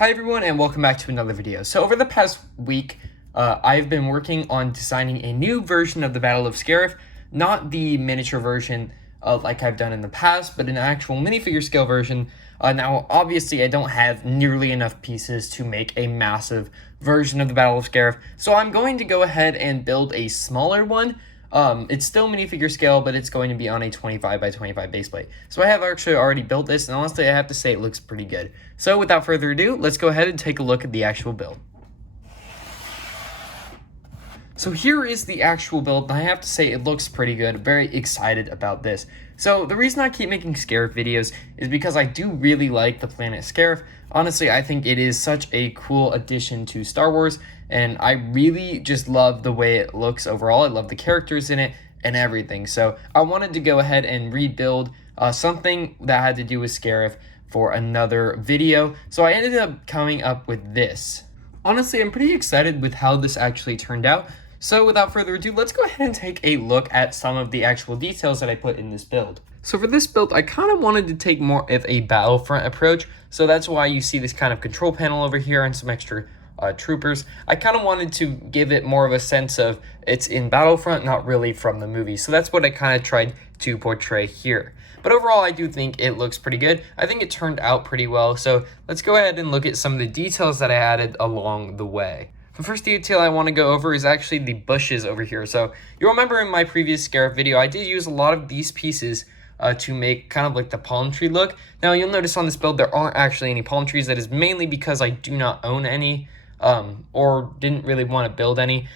Hi everyone and welcome back to another video. So over the past week, I've been working on designing a new version of the Battle of Scariff, not the miniature version like I've done in the past, but an actual minifigure scale version. Now obviously I don't have nearly enough pieces to make a massive version of the Battle of Scariff, so I'm going to go ahead and build a smaller one. It's still minifigure scale, but it's going to be on a 25 by 25 base plate. So I have actually already built this, and honestly, I have to say it looks pretty good. So without further ado, let's go ahead and take a look at the actual build. So here is the actual build, and I have to say it looks pretty good. I'm very excited about this. So the reason I keep making Scariff videos is because I do really like the planet Scariff. Honestly, I think it is such a cool addition to Star Wars, and I really just love the way it looks overall. I love the characters in it and everything. So I wanted to go ahead and rebuild something that had to do with Scariff for another video. So I ended up coming up with this. Honestly, I'm pretty excited with how this actually turned out. So without further ado, let's go ahead and take a look at some of the actual details that I put in this build. So for this build, I kind of wanted to take more of a Battlefront approach. So that's why you see this kind of control panel over here and some extra troopers. I kind of wanted to give it more of a sense of it's in Battlefront, not really from the movie. So that's what I kind of tried to portray here. But overall, I do think it looks pretty good. I think it turned out pretty well. So let's go ahead and look at some of the details that I added along the way. The first detail I want to go over is actually the bushes over here. So you'll remember in my previous Scariff video, I did use a lot of these pieces to make kind of like the palm tree look. Now you'll notice on this build there aren't actually any palm trees. That is mainly because I do not own any or didn't really want to build any.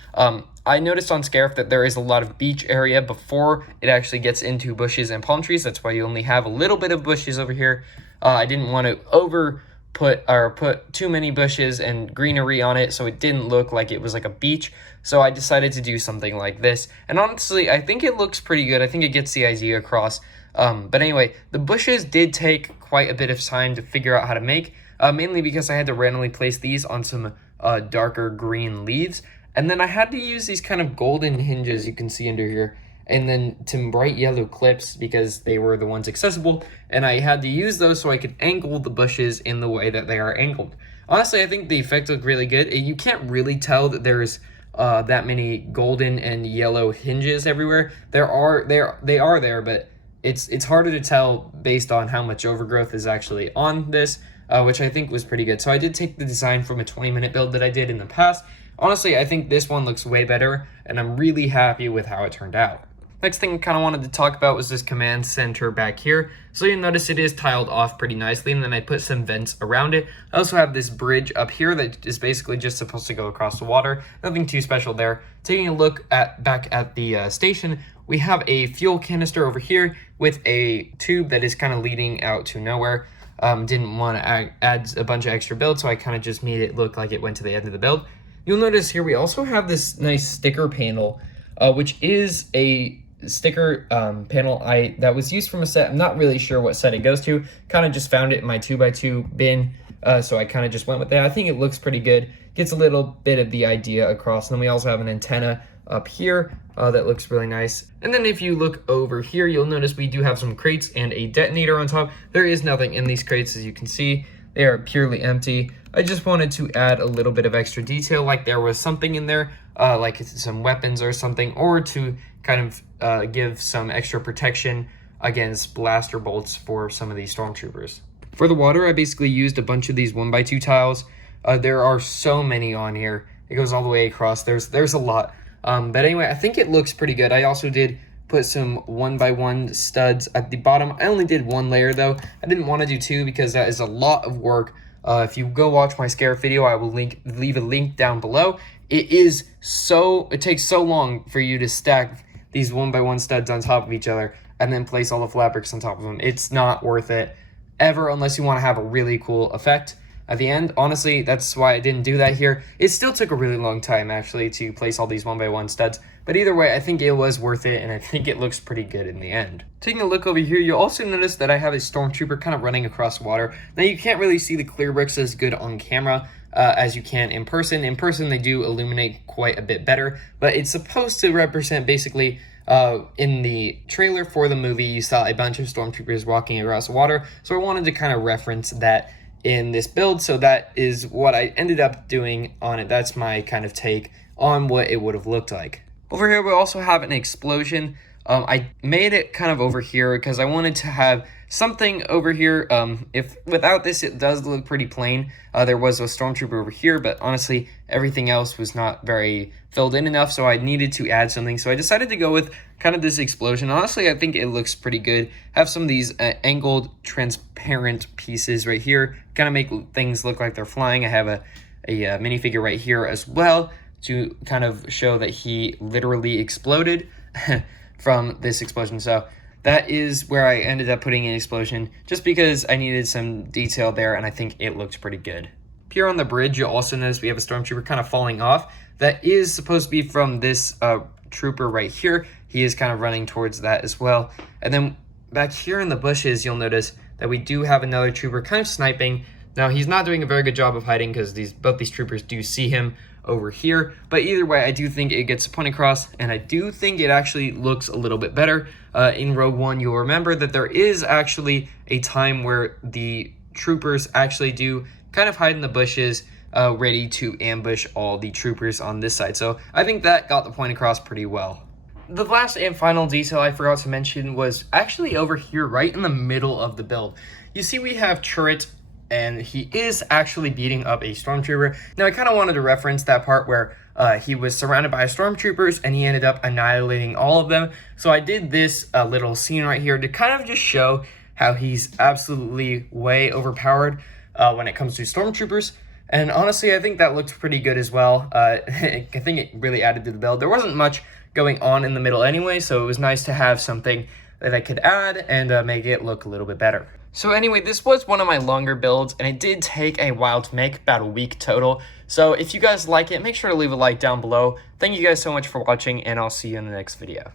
I noticed on Scariff that there is a lot of beach area before it actually gets into bushes and palm trees. That's why you only have a little bit of bushes over here. I didn't want to put too many bushes and greenery on it, so it didn't look like it was like a beach. So I decided to do something like this, and honestly I think it looks pretty good. I think it gets the idea across. But anyway, the bushes did take quite a bit of time to figure out how to make, mainly because I had to randomly place these on some darker green leaves, and then I had to use these kind of golden hinges you can see under here, and then some bright yellow clips because they were the ones accessible, and I had to use those so I could angle the bushes in the way that they are angled. Honestly, I think the effect looked really good. You can't really tell that there's that many golden and yellow hinges everywhere. They are there, but it's harder to tell based on how much overgrowth is actually on this, which I think was pretty good. So I did take the design from a 20-minute build that I did in the past. Honestly, I think this one looks way better, and I'm really happy with how it turned out. Next thing I kind of wanted to talk about was this command center back here. So you'll notice it is tiled off pretty nicely, and then I put some vents around it. I also have this bridge up here that is basically just supposed to go across the water. Nothing too special there. Taking a look back at the station, we have a fuel canister over here with a tube that is kind of leading out to nowhere. Didn't want to add a bunch of extra build, so I kind of just made it look like it went to the end of the build. You'll notice here we also have this nice sticker panel, which is a sticker panel that was used from a set. I'm not really sure what set it goes to. Kind of just found it in my 2x2 bin, so I kind of just went with that. I think it looks pretty good. Gets a little bit of the idea across. And then we also have an antenna up here that looks really nice. And then if you look over here, you'll notice we do have some crates and a detonator on top. There is nothing in these crates, as you can see. They are purely empty. I just wanted to add a little bit of extra detail, like there was something in there, like some weapons or something, or to kind of give some extra protection against blaster bolts for some of these stormtroopers. For the water, I basically used a bunch of these 1x2 tiles. There are so many on here. It goes all the way across. There's a lot. But anyway, I think it looks pretty good. I also did put some 1x1 studs at the bottom. I only did one layer though. I didn't want to do two because that is a lot of work. If you go watch my Scariff video, I will leave a link down below. It takes so long for you to stack these 1x1 studs on top of each other and then place all the flat bricks on top of them. It's not worth it ever unless you want to have a really cool effect at the end. Honestly, that's why I didn't do that here. It still took a really long time actually to place all these 1x1 studs, but either way, I think it was worth it, and I think it looks pretty good in the end. Taking a look over here, you'll also notice that I have a stormtrooper kind of running across water. Now you can't really see the clear bricks as good on camera as you can in person. In person, they do illuminate quite a bit better, but it's supposed to represent basically in the trailer for the movie, you saw a bunch of stormtroopers walking across the water, so I wanted to kind of reference that in this build, so that is what I ended up doing on it. That's my kind of take on what it would have looked like. Over here we also have an explosion. I made it kind of over here because I wanted to have something over here. If without this, it does look pretty plain. There was a stormtrooper over here, but honestly, everything else was not very filled in enough, so I needed to add something. So I decided to go with kind of this explosion. Honestly, I think it looks pretty good. Have some of these angled, transparent pieces right here, kind of make things look like they're flying. I have a minifigure right here as well to kind of show that he literally exploded from this explosion. So that is where I ended up putting an explosion, just because I needed some detail there, and I think it looked pretty good. Here on the bridge, you'll also notice we have a stormtrooper kind of falling off. That is supposed to be from this trooper right here. He is kind of running towards that as well. And then back here in the bushes, you'll notice that we do have another trooper kind of sniping. Now, he's not doing a very good job of hiding because both these troopers do see him over here, but either way, I do think it gets a point across, and I do think it actually looks a little bit better. In Rogue One, you'll remember that there is actually a time where the troopers actually do kind of hide in the bushes, ready to ambush all the troopers on this side. So I think that got the point across pretty well. The last and final detail I forgot to mention was actually over here, right in the middle of the build. You see we have Turret, and he is actually beating up a stormtrooper. Now, I kind of wanted to reference that part where he was surrounded by stormtroopers and he ended up annihilating all of them. So I did this little scene right here to kind of just show how he's absolutely way overpowered when it comes to stormtroopers. And honestly, I think that looked pretty good as well. I think it really added to the build. There wasn't much going on in the middle anyway, so it was nice to have something that I could add and make it look a little bit better. So anyway, this was one of my longer builds, and it did take a while to make, about a week total. So if you guys like it, make sure to leave a like down below. Thank you guys so much for watching, and I'll see you in the next video.